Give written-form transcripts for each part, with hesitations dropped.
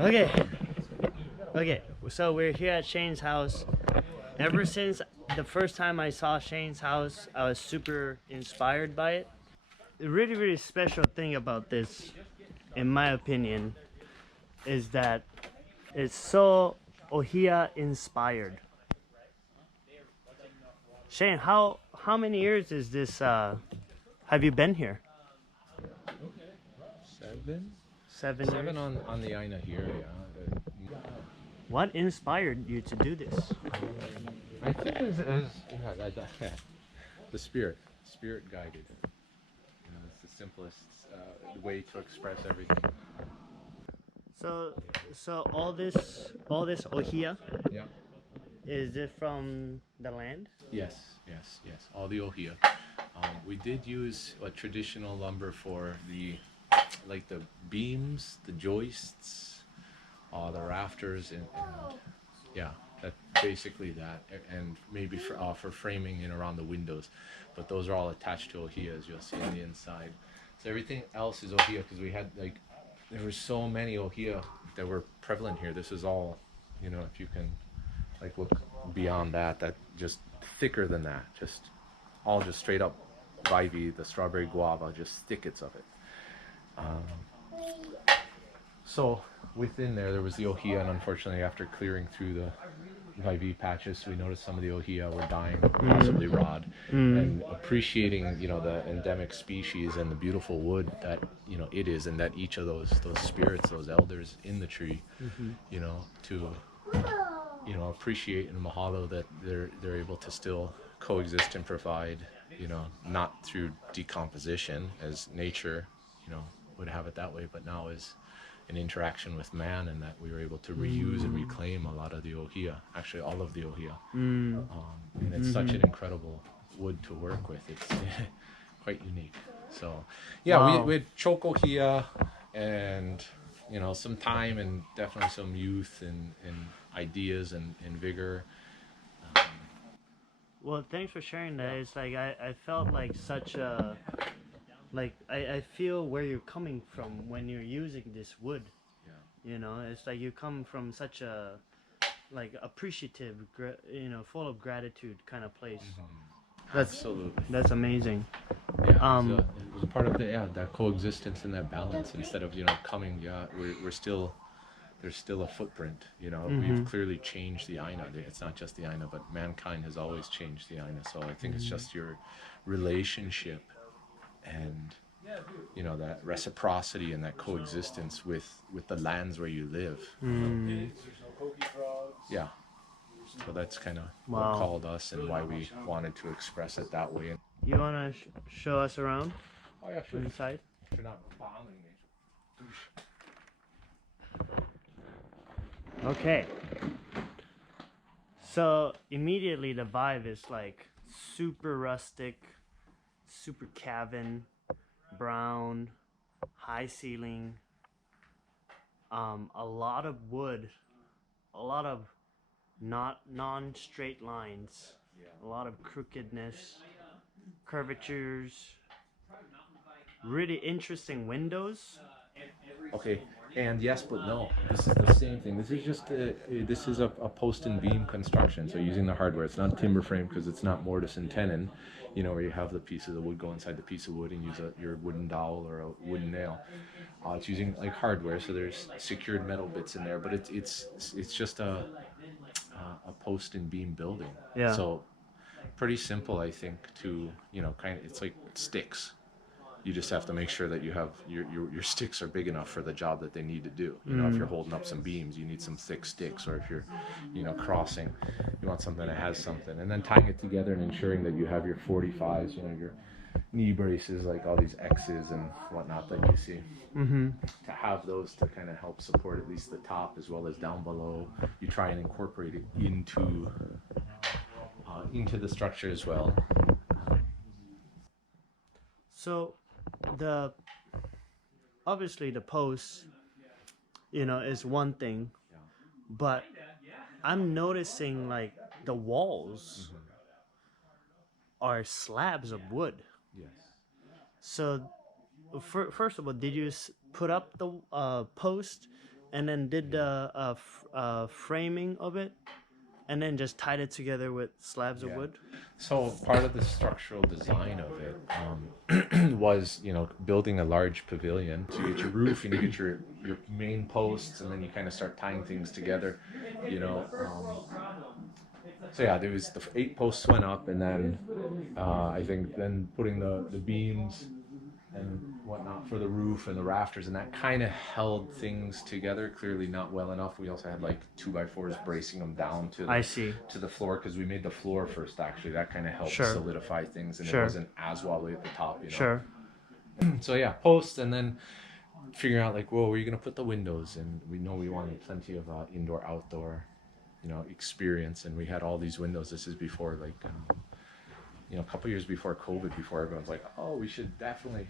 Okay. Okay. So we're here at Shane's house. Ever since the first time I saw Shane's house, I was super inspired by it. The really, really special thing about this, in my opinion, is that it's so Ohia inspired. Shane, how many years is this? Have you been here? Seven? 7 years. On the Aina here, yeah. What inspired you to do this? I think the spirit guided. You know, it's the simplest way to express everything. So, so all this Ohia, Yeah. is it from the land? Yes, yes, yes. All the Ohia. We did use a traditional lumber for like the beams, the joists, the rafters, and yeah, that basically that, and maybe for framing in around the windows, but those are all attached to Ohia, as you'll see on the inside. So everything else is Ohia because we had there were so many Ohia that were prevalent here. This is all, you know, if you can look beyond that, that just thicker than that, just all just straight up ivy, the strawberry guava, just thickets of it. So within there was the Ohia, and unfortunately, after clearing through the IV patches, we noticed some of the Ohia were dying, possibly rot, and appreciating, you know, the endemic species and the beautiful wood that, you know, it is, and that each of those spirits, those elders in the tree, you know, to, you know, appreciate and mahalo that they're able to still coexist and provide, you know, not through decomposition as nature, you know, would have it that way, but now is an interaction with man, and that we were able to reuse and reclaim a lot of the Ohia, actually all of the Ohia. And it's such an incredible wood to work with. It's quite unique. So yeah, Wow. we had choke Ohia, and, you know, some time and definitely some youth and ideas and vigor. Well, thanks for sharing that. It's like I felt like such a I feel where you're coming from when you're using this wood. Yeah. You know, it's like you come from such a appreciative, you know, full of gratitude kind of place. Absolutely. That's amazing. Yeah, it was a part of that coexistence and that balance. Instead of, you know, coming, we're still, there's still a footprint. You know, we've clearly changed the Aina. It's not just the Aina, but mankind has always changed the Aina. So I think it's just your relationship and, you know, that reciprocity and that coexistence with the lands where you live. Yeah. So that's kind of what called us and why we wanted to express it that way. You wanna show us around? Oh yeah, sure. Inside. If you're not bombing me. Okay. So immediately the vibe is like super rustic, super cabin, brown, high ceiling, a lot of wood, a lot of not non-straight lines, a lot of crookedness, curvatures, really interesting windows. Okay, and yes, but no. This is the same thing. This is just this is a post and beam construction. So using the hardware, it's not timber frame because it's not mortise and tenon. You know, where you have the piece of the wood go inside the piece of wood and use your wooden dowel or a wooden nail. It's using like hardware, so there's secured metal bits in there, but it's just a post and beam building. Yeah. So pretty simple, I think. To, you know, kind of, it's like sticks. You just have to make sure that you have your sticks are big enough for the job that they need to do. You know, if you're holding up some beams, you need some thick sticks, or if you're, you know, crossing, you want something that has something. And then tying it together and ensuring that you have your 45s, you know, your knee braces, like all these X's and whatnot that you see. To have those to kind of help support at least the top as well as down below. You try and incorporate it into the structure as well. So the obviously the post, you know, is one thing, but I'm noticing like the walls are slabs of wood. Yes. So first of all, did you put up the post and then did the framing of it, and then just tied it together with slabs of Yeah. wood. So part of the structural design of it was, building a large pavilion. So you get your roof and you get your main posts, and then you kind of start tying things together. You know, so yeah, there was the 8 posts went up, and then I think then putting the beams and whatnot for the roof and the rafters, and that kind of held things together. Clearly not well enough. We also had like 2x4s bracing them down I see. to the floor, because we made the floor first. Actually, that kind of helped Sure. solidify things, and Sure. it wasn't as wobbly at the top. Sure. So yeah, posts, and then figuring out like, well, where are you gonna put the windows? And we know we wanted plenty of indoor outdoor, experience, and we had all these windows. This is before like. A couple years before COVID, before everyone's like, oh, we should definitely,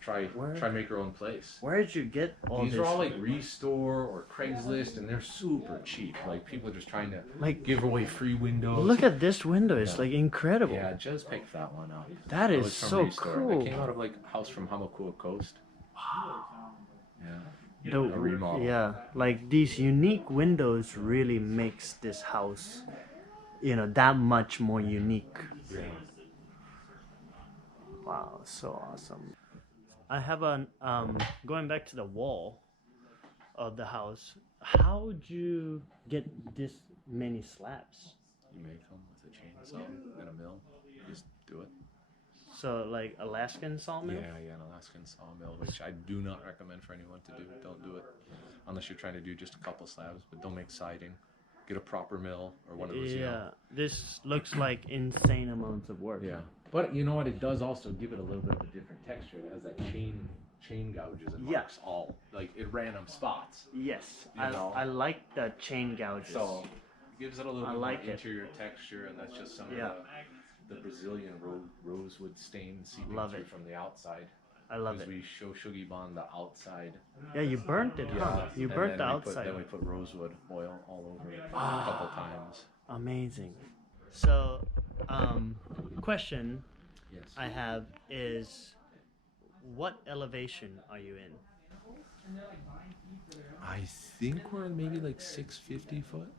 try make our own place. Where did you get all These this? are all like Restore or Craigslist, and they're super cheap. Like people are just trying to Like, give away free windows. look at this window. It's like incredible. Yeah, just picked that one up. That It is was from so Restore. cool. It came out of like a house from Hamakua Coast. Yeah. The, A remodel. yeah, like these unique windows really makes this house, that much more unique. Yeah. Wow, so awesome. I have an going back to the wall of the house. How would you get this many slabs? You make them with a chainsaw and a mill. You just do it. So like Alaskan sawmill? Yeah, an Alaskan sawmill, which I do not recommend for anyone to do. Don't do it unless you're trying to do just a couple slabs, but don't make siding. Get a proper mill or one of those. Yeah, this looks like insane amounts of work. Yeah, but you know what? It does also give it a little bit of a different texture. It has that chain gouges and marks all like in random spots. Yes, You know? I like the chain gouges. So it gives it a little bit like more it. interior texture, and that's just some Yeah. of the Brazilian rosewood stain seeping Love through it. from the outside. I love Because it. we show Shugiban the outside. Yeah, you burnt it, huh? You and burnt then the we outside. then we put rosewood oil all over it a couple times. Amazing. So, question Yes. I have is, what elevation are you in? I think we're maybe like 650 foot.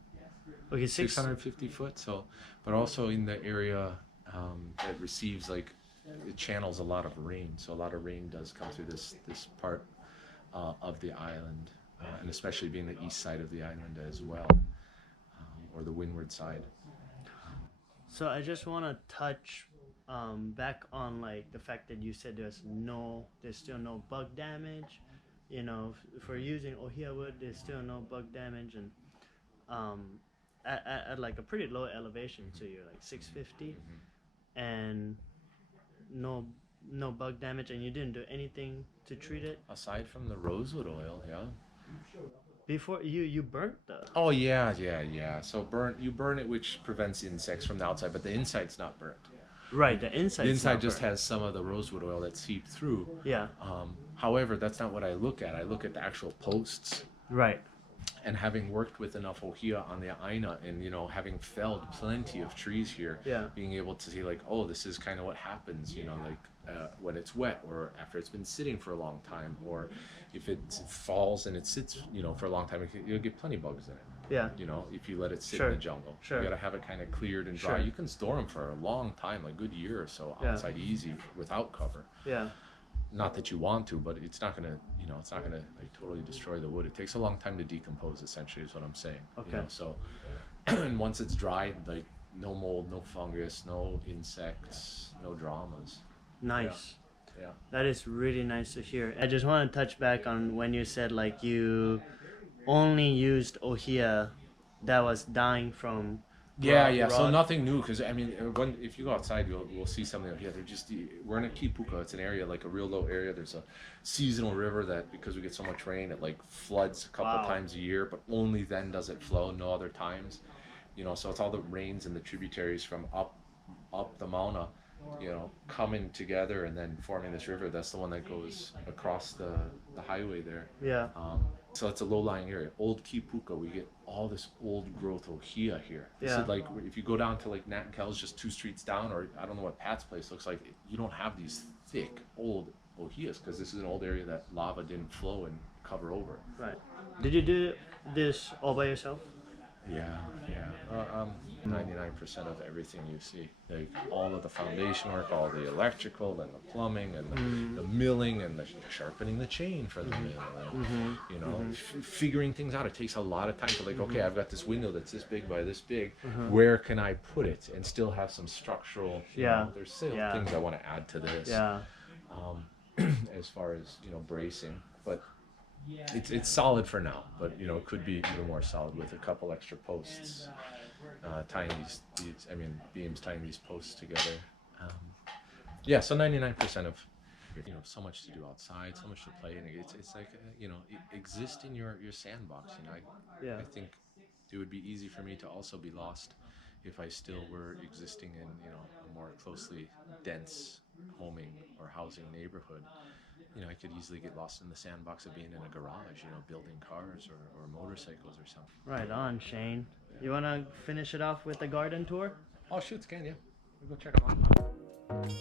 Okay, 650 foot. So, but also in the area that receives it channels a lot of rain. So a lot of rain does come through this part of the island, and especially being the east side of the island as well, or the windward side. So I just want to touch back on like the fact that you said there's still no bug damage. For using Ohia wood, there's still no bug damage, and at like a pretty low elevation, so you're like 650, and no bug damage, and you didn't do anything to treat it Aside from the rosewood oil, yeah. before you burnt the. Oh yeah. So you burn it, which prevents insects from the outside, but the inside's not burnt. Right, the inside. The inside just has some of the rosewood oil that seeped through. Yeah. However, that's not what I look at. I look at the actual posts. Right. And having worked with enough Ohia on the Aina, and having felled plenty of trees here, Yeah. being able to see like, oh, this is kind of what happens, when it's wet, or after it's been sitting for a long time, or if it falls and it sits, for a long time, you'll get plenty of bugs in it. Yeah. If you let it sit Sure. in the jungle. Sure. You gotta have it kind of cleared and dry. Sure. You can store them for a long time, like a good year or so Yeah. outside easy without cover. Yeah. Not that you want to, but it's not gonna, like totally destroy the wood. It takes a long time to decompose, essentially, is what I'm saying. Okay. So, and once it's dried, like no mold, no fungus, no insects, no dramas. Nice. Yeah. That is really nice to hear. I just want to touch back on when you said like you only used Ohia that was dying from. Yeah. So rot. nothing new, because if you go outside, you'll see something here. We're in a Kipuka. It's an area, like a real low area. There's a seasonal river that, because we get so much rain, it like floods a couple Wow. times a year, but only then does it flow. No other times. So it's all the rains and the tributaries from up the Mauna, coming together and then forming this river. That's the one that goes across the highway there. Yeah. So it's a low-lying area. Old Kipuka, we get all this old growth Ohia here. This Yeah. is like, if you go down to like Nat and Kel's just 2 streets down, or I don't know what Pat's place looks like, you don't have these thick, old Ohias, because this is an old area that lava didn't flow and cover over. Right. Did you do this all by yourself? Yeah. 99% of everything you see, like all of the foundation work, all the electrical and the plumbing and the milling and the sharpening the chain for the mill, and you know, figuring things out. It takes a lot of time to like, okay, I've got this window that's this big by this big. Where can I put it and still have some structural? You know, there's still things I want to add to this. Yeah. As far as bracing, but it's solid for now. But it could be even more solid with a couple extra posts, tying these beams, tying these posts together. So 99% of so much to do outside, so much to play, and it's like exist in your sandbox. I think it would be easy for me to also be lost if I still were existing in a more closely dense homing or housing neighborhood. I could easily get lost in the sandbox of being in a garage, building cars or motorcycles or something. Right on, Shane. You want to finish it off with the garden tour? Oh, shoot, can, yeah. We'll go check them out.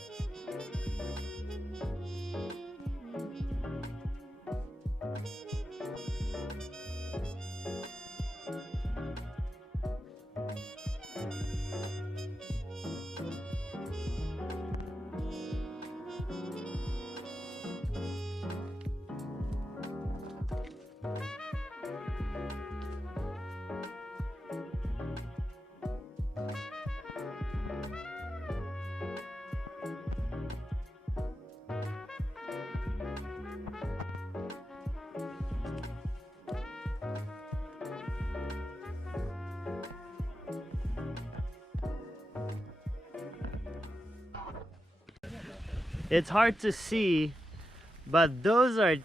It's hard to see, but those are,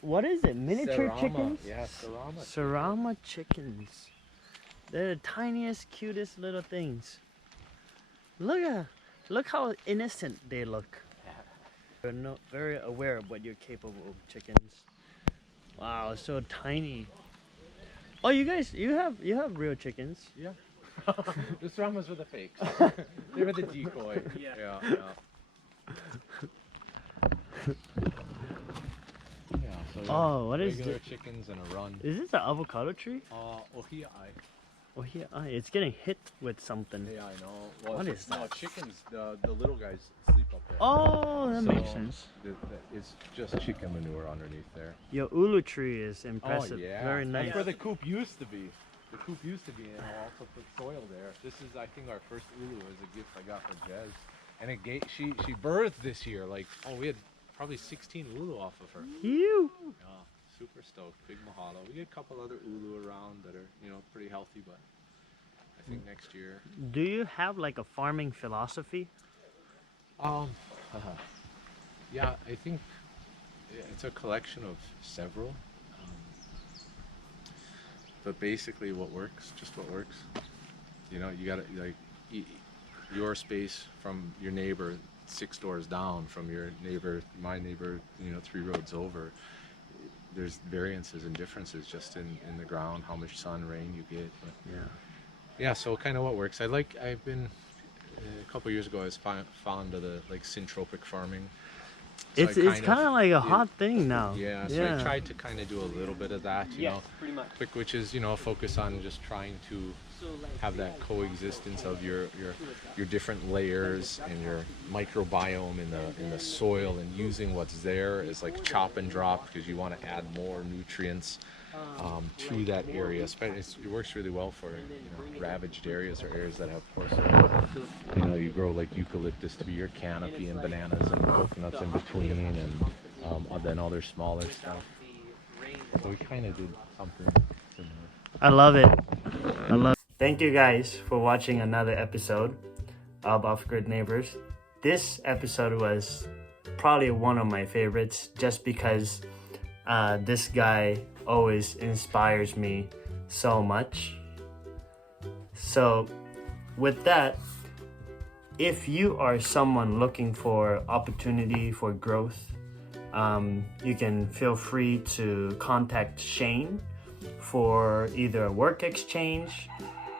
what is it, miniature chickens? Yeah, Serama chickens. They're the tiniest, cutest little things. Look how innocent they look. They're very aware of what you're capable of, chickens. Wow, so tiny. Oh, you have real chickens. Yeah. The Seramas were the fakes. They were the decoy. Yeah. So what is regular this? chickens and a run. Is this an avocado tree? Ohia. Oh, here, it's getting hit with something. Yeah, I know. Well, What is that? No, chickens, the little guys sleep up there. Oh, that makes sense. It's just chicken manure underneath there. Your ulu tree is impressive. Oh, yeah. Very nice. That's where the coop used to be. The coop used to be, and I'll also put soil there. This is, I think, our first ulu as a gift I got for Jez. And she birthed this year. Like, we had probably 16 ulu off of her. You. Yeah, super stoked. Big mahalo. We get a couple other ulu around that are, pretty healthy, but I think next year. Do you have like a farming philosophy? Yeah, I think it's a collection of several. But basically what works, just what works. You gotta, like, your space from your neighbor 6 doors down, from my neighbor, 3 roads over. There's variances and differences just in the ground, how much sun, rain you get. But yeah, so kind of what works. I've been, a couple years ago I was fond of the syntropic farming. So it's kind of like a hot thing now. Yeah, so I tried to kind of do a little bit of that, pretty much. which is, focus on just trying to have that coexistence of your different layers and your microbiome in the soil, and using what's there as like chop and drop, because you want to add more nutrients to that area. It works really well for ravaged areas, or areas that have, of course, you grow like eucalyptus to be your canopy, and bananas and coconuts in between, and then other smaller stuff. So we kind of did something similar. I love it. Thank you guys for watching another episode of Offgrid Neighbors. This episode was probably one of my favorites, just because this guy always inspires me so much. So with that, if you are someone looking for opportunity for growth, you can feel free to contact Shane for either a work exchange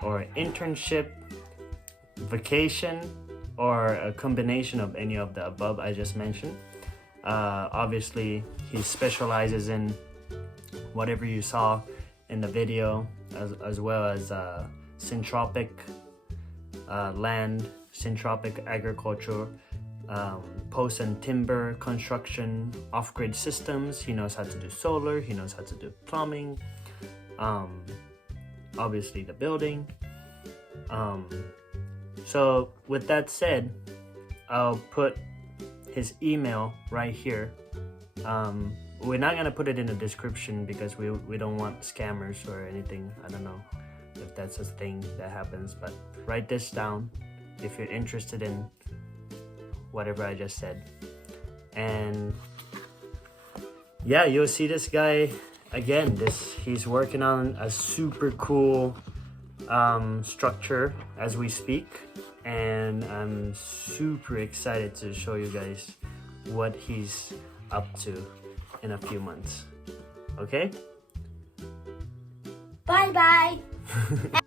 or internship, vacation, or a combination of any of the above I just mentioned. Obviously, he specializes in whatever you saw in the video, as well as syntropic land, syntropic agriculture, post and timber construction, off-grid systems. He knows how to do solar, he knows how to do plumbing, obviously the building. So with that said, I'll put his email right here. We're not gonna put it in the description because we don't want scammers or anything. I don't know if that's a thing that happens, but write this down if you're interested in whatever I just said. And yeah, you'll see this guy again. He's working on a super cool structure as we speak, and I'm super excited to show you guys what he's up to in a few months. Okay? Bye bye.